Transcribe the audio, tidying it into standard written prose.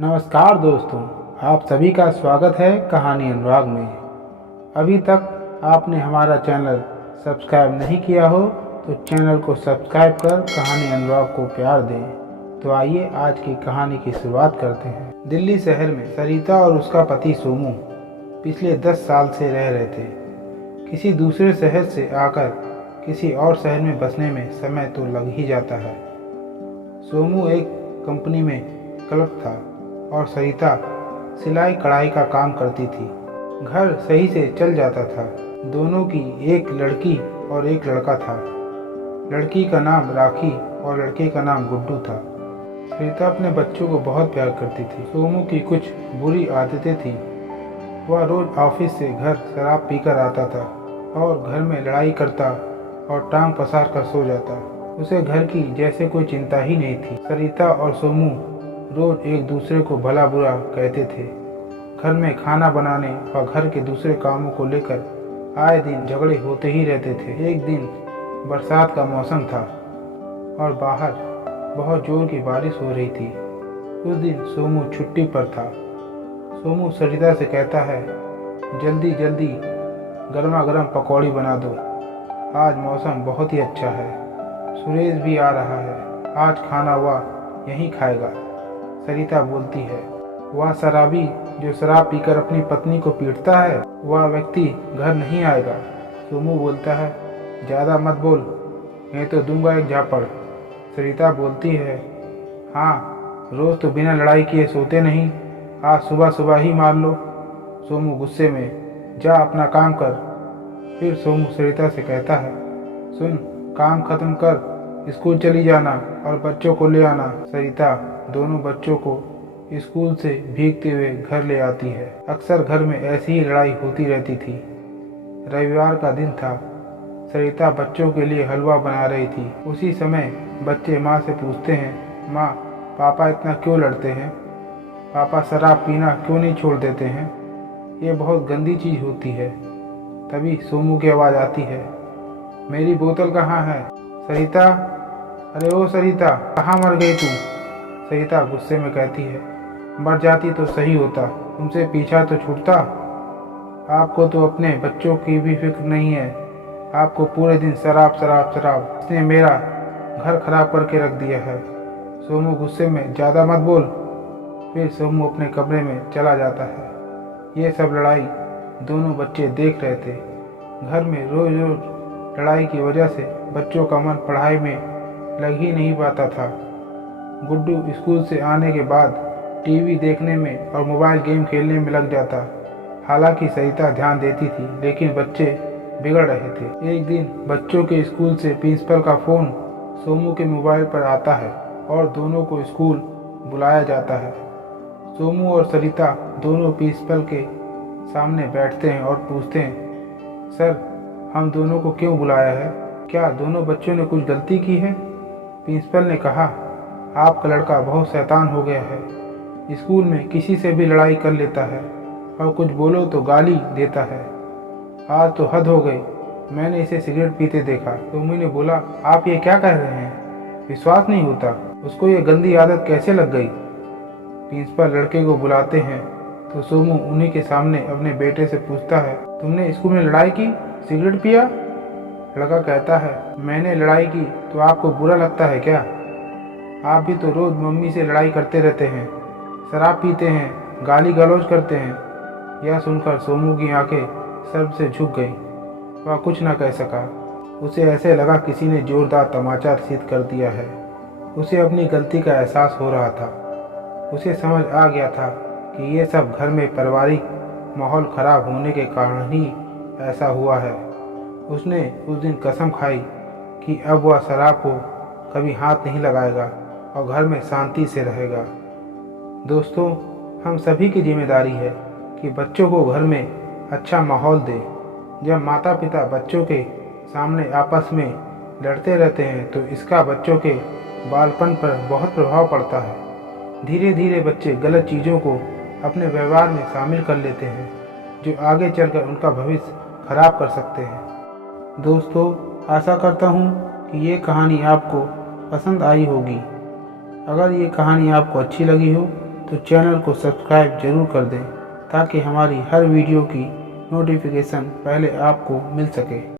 नमस्कार दोस्तों, आप सभी का स्वागत है कहानी अनुराग में। अभी तक आपने हमारा चैनल सब्सक्राइब नहीं किया हो तो चैनल को सब्सक्राइब कर कहानी अनुराग को प्यार दें। तो आइए आज की कहानी की शुरुआत करते हैं। दिल्ली शहर में सरिता और उसका पति सोमू पिछले 10 साल से रह रहे थे। किसी दूसरे शहर से आकर किसी और शहर में बसने में समय तो लग ही जाता है। सोमू एक कंपनी में क्लर्क था और सरिता सिलाई कढ़ाई का काम करती थी। घर सही से चल जाता था। दोनों की एक लड़की और एक लड़का था। लड़की का नाम राखी और लड़के का नाम गुड्डू था। सरिता अपने बच्चों को बहुत प्यार करती थी। सोमू की कुछ बुरी आदतें थीं। वह रोज ऑफिस से घर शराब पीकर आता था और घर में लड़ाई करता और टांग पसार कर सो जाता। उसे घर की जैसे कोई चिंता ही नहीं थी। सरिता और सोमू रोज एक दूसरे को भला बुरा कहते थे। घर में खाना बनाने और घर के दूसरे कामों को लेकर आए दिन झगड़े होते ही रहते थे। एक दिन बरसात का मौसम था और बाहर बहुत जोर की बारिश हो रही थी। उस दिन सोमू छुट्टी पर था। सोमू सरिता से कहता है, जल्दी जल्दी गर्मा गर्म पकौड़ी बना दो, आज मौसम बहुत ही अच्छा है। सुरेश भी आ रहा है, आज खाना वह यहीं खाएगा। सरिता बोलती है, वह शराबी जो शराब पीकर अपनी पत्नी को पीटता है, वह व्यक्ति घर नहीं आएगा। सोमू बोलता है, ज़्यादा मत बोल, नहीं तो दूंगा एक झापड़। सरिता बोलती है, हाँ, रोज़ तो बिना लड़ाई किए सोते नहीं, आज सुबह सुबह ही मार लो। सोमू गुस्से में, जा अपना काम कर। फिर सोमू सरिता से कहता है, सुन, काम खत्म कर, स्कूल चली जाना और बच्चों को ले आना। सरिता दोनों बच्चों को स्कूल से भीगते हुए घर ले आती है। अक्सर घर में ऐसी ही लड़ाई होती रहती थी। रविवार का दिन था। सरिता बच्चों के लिए हलवा बना रही थी। उसी समय बच्चे माँ से पूछते हैं, माँ, पापा इतना क्यों लड़ते हैं? पापा शराब पीना क्यों नहीं छोड़ देते हैं? ये बहुत गंदी चीज़ होती है। तभी सोमू की आवाज़ आती है, मेरी बोतल कहाँ है? सरिता, अरे ओ सरिता, कहाँ मर गई तू? सरिता गुस्से में कहती है, मर जाती तो सही होता, तुमसे पीछा तो छूटता। आपको तो अपने बच्चों की भी फिक्र नहीं है। आपको पूरे दिन शराब शराब शराब, इसने मेरा घर खराब करके रख दिया है। सोमू गुस्से में, ज़्यादा मत बोल। फिर सोमू अपने कमरे में चला जाता है। ये सब लड़ाई दोनों बच्चे देख रहे थे। घर में रोज रोज लड़ाई की वजह से बच्चों का मन पढ़ाई में लग ही नहीं पाता था। गुड्डू स्कूल से आने के बाद टीवी देखने में और मोबाइल गेम खेलने में लग जाता। हालांकि सरिता ध्यान देती थी, लेकिन बच्चे बिगड़ रहे थे। एक दिन बच्चों के स्कूल से प्रिंसिपल का फ़ोन सोमू के मोबाइल पर आता है और दोनों को स्कूल बुलाया जाता है। सोमू और सरिता दोनों प्रिंसिपल के सामने बैठते हैं और पूछते हैं, सर, हम दोनों को क्यों बुलाया है? क्या दोनों बच्चों ने कुछ गलती की है? प्रिंसिपल ने कहा, आपका लड़का बहुत शैतान हो गया है। स्कूल में किसी से भी लड़ाई कर लेता है और कुछ बोलो तो गाली देता है। आज तो हद हो गई, मैंने इसे सिगरेट पीते देखा। सोमू ने बोला, आप ये क्या कह रहे हैं? विश्वास नहीं होता, उसको ये गंदी आदत कैसे लग गई? प्रिंसिपल लड़के को बुलाते हैं तो सोमू उन्हीं के सामने अपने बेटे से पूछता है, तुमने स्कूल में लड़ाई की, सिगरेट पिया? लड़का कहता है, मैंने लड़ाई की तो आपको बुरा लगता है क्या? आप भी तो रोज़ मम्मी से लड़ाई करते रहते हैं, शराब पीते हैं, गाली गलौज करते हैं। यह सुनकर सोमू की आंखें शर्म से झुक गईं। वह कुछ न कह सका। उसे ऐसे लगा किसी ने जोरदार तमाचा रसीद कर दिया है। उसे अपनी गलती का एहसास हो रहा था। उसे समझ आ गया था कि ये सब घर में पारिवारिक माहौल खराब होने के कारण ही ऐसा हुआ है। उसने उस दिन कसम खाई कि अब वह शराब को कभी हाथ नहीं लगाएगा और घर में शांति से रहेगा। दोस्तों, हम सभी की जिम्मेदारी है कि बच्चों को घर में अच्छा माहौल दें। जब माता पिता बच्चों के सामने आपस में लड़ते रहते हैं तो इसका बच्चों के बालपन पर बहुत प्रभाव पड़ता है। धीरे धीरे बच्चे गलत चीज़ों को अपने व्यवहार में शामिल कर लेते हैं, जो आगे चलकर उनका भविष्य खराब कर सकते हैं। दोस्तों, आशा करता हूँ कि ये कहानी आपको पसंद आई होगी। अगर ये कहानी आपको अच्छी लगी हो तो चैनल को सब्सक्राइब जरूर कर दें ताकि हमारी हर वीडियो की नोटिफिकेशन पहले आपको मिल सके।